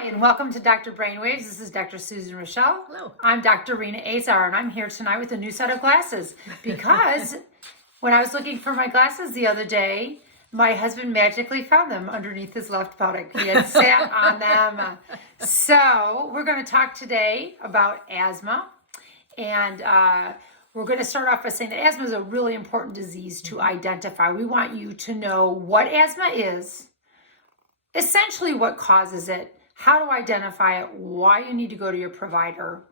Hi, and welcome to Dr. Brainwaves. This is Dr. Susan Raschal. Hello. I'm Dr. Rena Azar, and I'm here tonight with a new set of glasses because when I was looking for my glasses the other day, my husband magically found them underneath his left buttock. He had sat on them. So we're going to talk today about asthma, and we're going to start off by saying that asthma is a really important disease to identify. We want you to know what asthma is, essentially what causes it, how to identify it, why you need to go to your provider,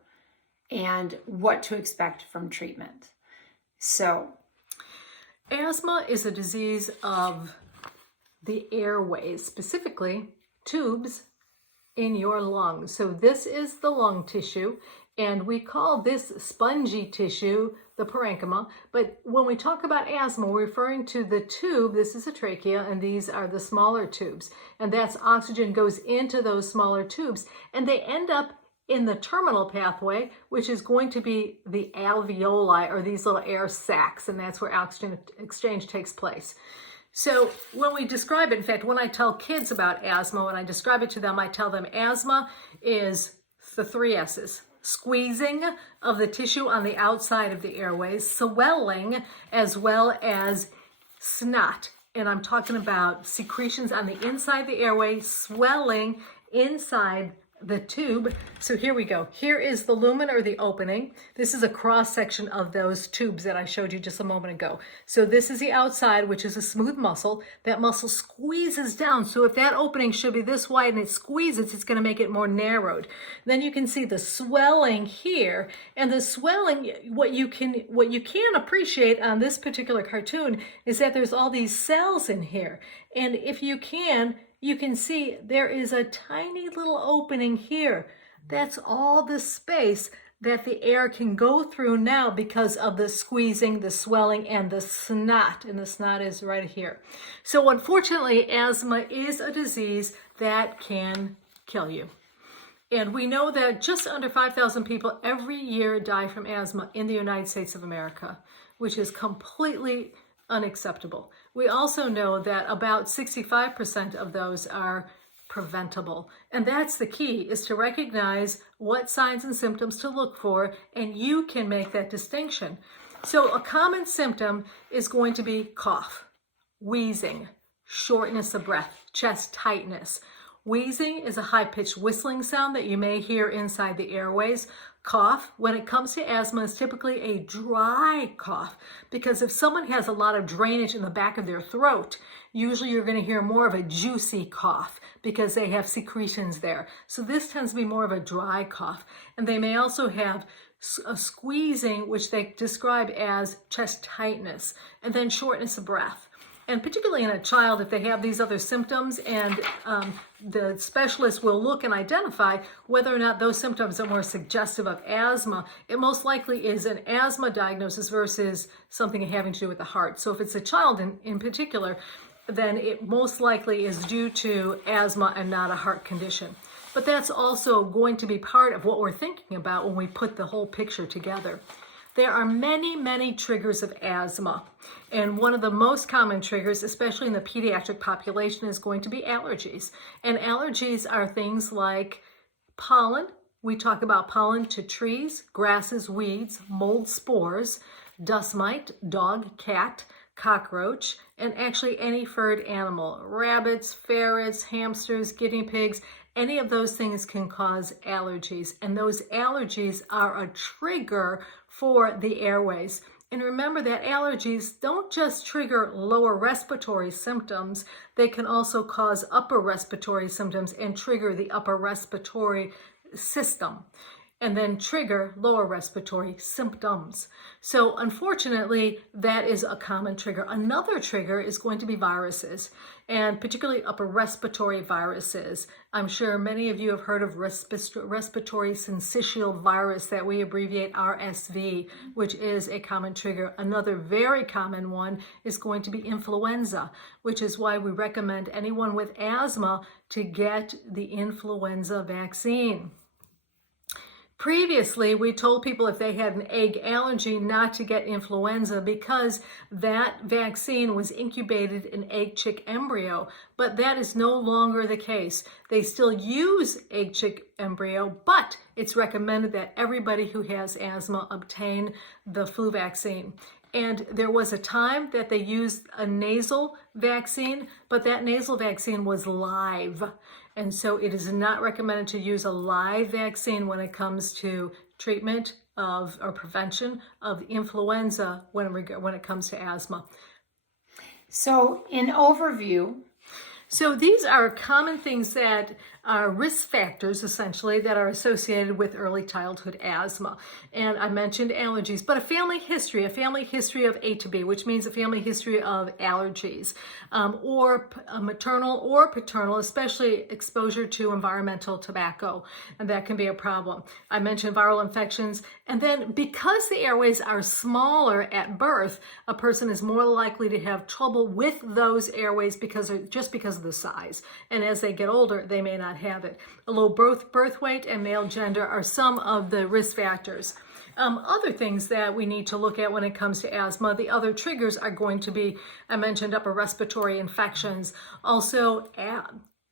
and what to expect from treatment. So, asthma is a disease of the airways, specifically tubes in your lungs. So this is the lung tissue, and we call this spongy tissue the parenchyma. But when we talk about asthma, we're referring to the tube. This is a trachea, and these are the smaller tubes. And that's oxygen goes into those smaller tubes, and they end up in the terminal pathway, which is going to be the alveoli, or these little air sacs, and that's where oxygen exchange takes place. So when we describe it, in fact, when I tell kids about asthma, when I describe it to them, I tell them asthma is the three S's. Squeezing of the tissue on the outside of the airways, swelling, as well as snot. And I'm talking about secretions on the inside of the airway, swelling inside the tube. So here we go. Here is the lumen, or the opening. This is a cross section of those tubes that I showed you just a moment ago. So this is the outside, which is a smooth muscle. That muscle squeezes down. So if that opening should be this wide and it squeezes, it's going to make it more narrowed. Then you can see the swelling here, and the swelling, what you can appreciate on this particular cartoon is that there's all these cells in here. And if you can see there is a tiny little opening here. That's all the space that the air can go through now because of the squeezing, the swelling, and the snot. And the snot is right here. So unfortunately, asthma is a disease that can kill you. And we know that just under 5,000 people every year die from asthma in the United States of America, which is completely unacceptable. We also know that about 65% of those are preventable. And that's the key, is to recognize what signs and symptoms to look for, and you can make that distinction. So a common symptom is going to be cough, wheezing, shortness of breath, chest tightness. Wheezing is a high-pitched whistling sound that you may hear inside the airways. Cough, when it comes to asthma, is typically a dry cough, because if someone has a lot of drainage in the back of their throat, usually you're going to hear more of a juicy cough because they have secretions there. So this tends to be more of a dry cough. And they may also have a squeezing, which they describe as chest tightness, and then shortness of breath. And particularly in a child, if they have these other symptoms, and the specialist will look and identify whether or not those symptoms are more suggestive of asthma, it most likely is an asthma diagnosis versus something having to do with the heart. So if it's a child in particular, then it most likely is due to asthma and not a heart condition. But that's also going to be part of what we're thinking about when we put the whole picture together. There are many, many triggers of asthma. And one of the most common triggers, especially in the pediatric population, is going to be allergies. And allergies are things like pollen. We talk about pollen to trees, grasses, weeds, mold spores, dust mite, dog, cat, cockroach, and actually any furred animal. Rabbits, ferrets, hamsters, guinea pigs, any of those things can cause allergies. And those allergies are a trigger for the airways. And remember that allergies don't just trigger lower respiratory symptoms, they can also cause upper respiratory symptoms and trigger the upper respiratory system, and then trigger lower respiratory symptoms. So unfortunately, that is a common trigger. Another trigger is going to be viruses, and particularly upper respiratory viruses. I'm sure many of you have heard of respiratory syncytial virus, that we abbreviate RSV, which is a common trigger. Another very common one is going to be influenza, which is why we recommend anyone with asthma to get the influenza vaccine. Previously, we told people if they had an egg allergy not to get influenza because that vaccine was incubated in egg chick embryo, but that is no longer the case. They still use egg chick embryo, but it's recommended that everybody who has asthma obtain the flu vaccine. And there was a time that they used a nasal vaccine, but that nasal vaccine was live. And so it is not recommended to use a live vaccine when it comes to treatment of or prevention of influenza when it comes to asthma. So in overview, so these are common things that are risk factors, essentially, that are associated with early childhood asthma. And I mentioned allergies, but a family history of A to B, which means a family history of allergies, or maternal or paternal, especially exposure to environmental tobacco, and that can be a problem. I mentioned viral infections, and then because the airways are smaller at birth, a person is more likely to have trouble with those airways because of the size. And as they get older, they may not have it. A low birth weight and male gender are some of the risk factors. Other things that we need to look at when it comes to asthma, the other triggers are going to be, I mentioned upper respiratory infections, also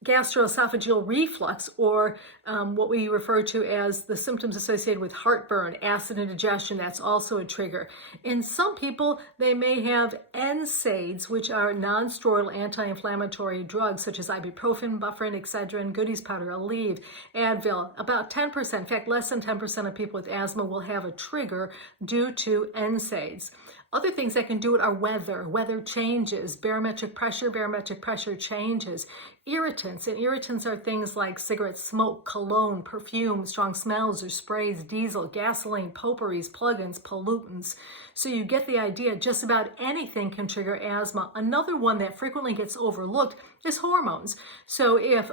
gastroesophageal reflux, or what we refer to as the symptoms associated with heartburn, acid indigestion. That's also a trigger. In some people, they may have NSAIDs, which are non-steroidal anti-inflammatory drugs such as ibuprofen, Bufferin, Excedrin, Goody's powder, Aleve, Advil. About 10%, in fact, less than 10% of people with asthma will have a trigger due to NSAIDs. Other things that can do it are weather changes, barometric pressure changes, irritants, and irritants are things like cigarette smoke, cologne, perfume, strong smells or sprays, diesel, gasoline, potpourris, plugins, pollutants. So you get the idea, just about anything can trigger asthma. Another one that frequently gets overlooked is hormones. So if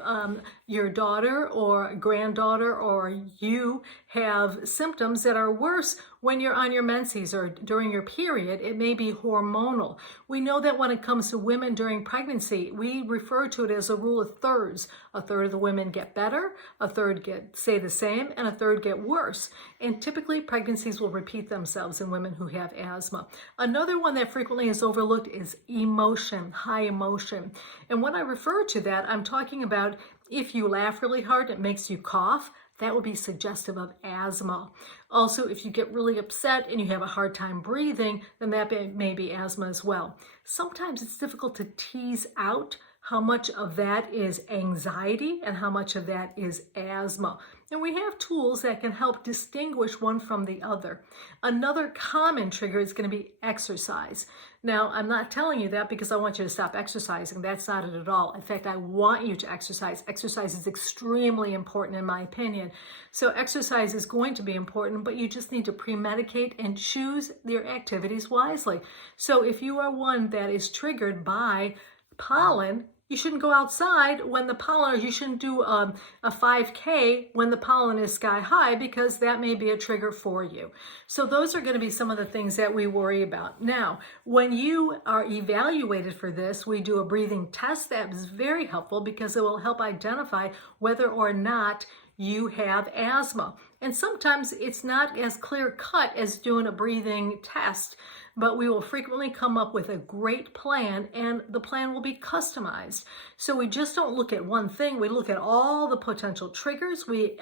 your daughter or granddaughter or you have symptoms that are worse when you're on your menses or during your period, it may be hormonal. We know that when it comes to women during pregnancy, we refer to it as a rule of thirds. A third of the women get better, a third stay the same, and a third get worse. And typically pregnancies will repeat themselves in women who have asthma. Another one that frequently is overlooked is emotion, high emotion. And when I refer to that, I'm talking about if you laugh really hard, it makes you cough. That would be suggestive of asthma. Also, if you get really upset and you have a hard time breathing, then that may be asthma as well. Sometimes it's difficult to tease out how much of that is anxiety and how much of that is asthma. And we have tools that can help distinguish one from the other. Another common trigger is going to be exercise. Now, I'm not telling you that because I want you to stop exercising. That's not it at all. In fact, I want you to exercise. Exercise is extremely important in my opinion. So exercise is going to be important, but you just need to pre-medicate and choose your activities wisely. So if you are one that is triggered by pollen, you shouldn't go outside when the pollen, or you shouldn't do a 5K when the pollen is sky high, because that may be a trigger for you. So those are going to be some of the things that we worry about. Now, when you are evaluated for this, we do a breathing test that is very helpful because it will help identify whether or not you have asthma. And sometimes it's not as clear cut as doing a breathing test, but we will frequently come up with a great plan, and the plan will be customized. So we just don't look at one thing, we look at all the potential triggers, we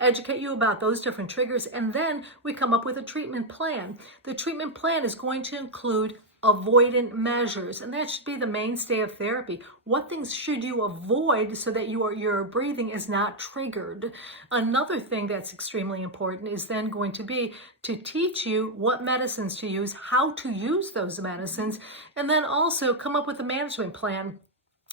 educate you about those different triggers, and then we come up with a treatment plan. The treatment plan is going to include avoidant measures, and that should be the mainstay of therapy. What things should you avoid so that your breathing is not triggered? Another thing that's extremely important is then going to be to teach you what medicines to use, how to use those medicines, and then also come up with a management plan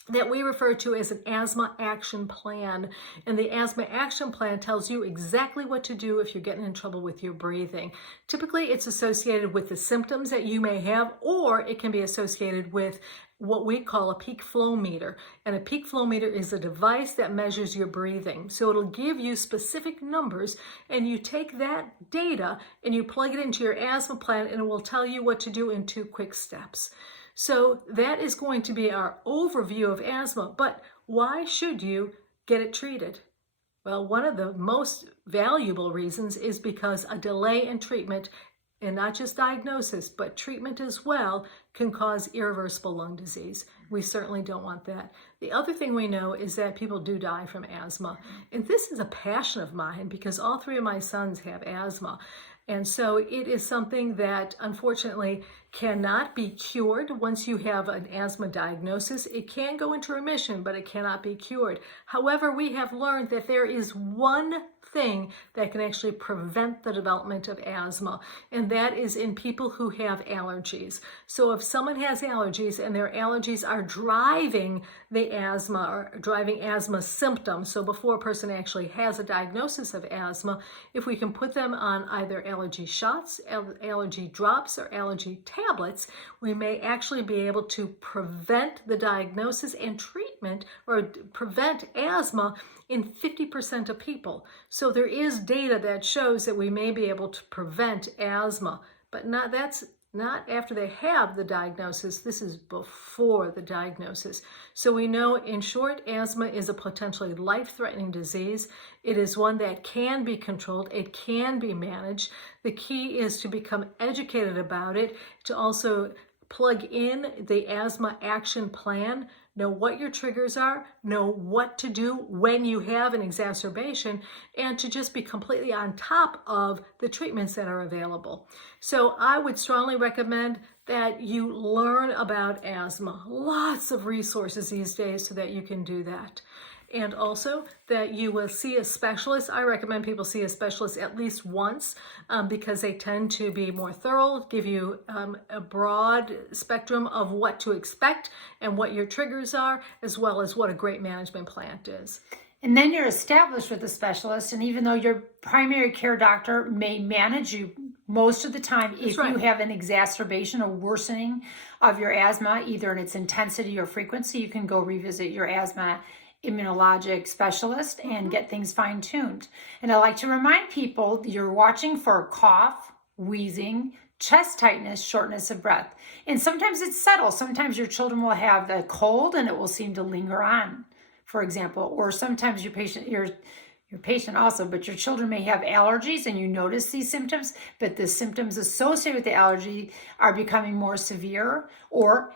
that we refer to as an asthma action plan. And the asthma action plan tells you exactly what to do if you're getting in trouble with your breathing. Typically, it's associated with the symptoms that you may have, or it can be associated with what we call a peak flow meter. And a peak flow meter is a device that measures your breathing. So it'll give you specific numbers, and you take that data and you plug it into your asthma plan, and it will tell you what to do in 2 quick steps. So that is going to be our overview of asthma. But why should you get it treated? Well, one of the most valuable reasons is because a delay in treatment, and not just diagnosis, but treatment as well, can cause irreversible lung disease. We certainly don't want that. The other thing we know is that people do die from asthma. And this is a passion of mine because all three of my sons have asthma. And so it is something that unfortunately cannot be cured once you have an asthma diagnosis. It can go into remission, but it cannot be cured. However, we have learned that there is one thing that can actually prevent the development of asthma, and that is in people who have allergies. So if someone has allergies and their allergies are driving the asthma or driving asthma symptoms, so before a person actually has a diagnosis of asthma, if we can put them on either allergy shots, allergy drops, or allergy tablets, we may actually be able to prevent the diagnosis and treatment or prevent asthma in 50% of people. So there is data that shows that we may be able to prevent asthma, but that's not after they have the diagnosis. This is before the diagnosis. So we know, in short, asthma is a potentially life-threatening disease. It is one that can be controlled. It can be managed. The key is to become educated about it, to also plug in the asthma action plan, know what your triggers are, know what to do when you have an exacerbation, and to just be completely on top of the treatments that are available. So I would strongly recommend that you learn about asthma. Lots of resources these days so that you can do that. And also that you will see a specialist. I recommend people see a specialist at least once because they tend to be more thorough, give you a broad spectrum of what to expect and what your triggers are, as well as what a great management plan is. And then you're established with a specialist, and even though your primary care doctor may manage you most of the time, if you have an exacerbation or worsening of your asthma, either in its intensity or frequency, you can go revisit your asthma immunologic specialist and get things fine-tuned. And I like to remind people you're watching for cough, wheezing, chest tightness, shortness of breath. And sometimes it's subtle. Sometimes your children will have the cold and it will seem to linger on, for example. Or sometimes your patient also, but your children may have allergies and you notice these symptoms, but the symptoms associated with the allergy are becoming more severe or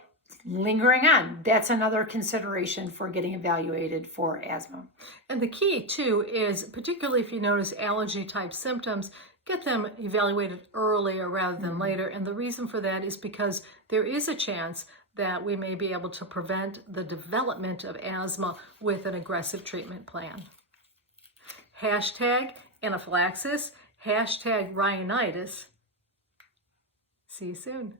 lingering on. That's another consideration for getting evaluated for asthma. And the key too is, particularly if you notice allergy type symptoms, get them evaluated earlier rather than later. And the reason for that is because there is a chance that we may be able to prevent the development of asthma with an aggressive treatment plan. Hashtag anaphylaxis, hashtag rhinitis. See you soon.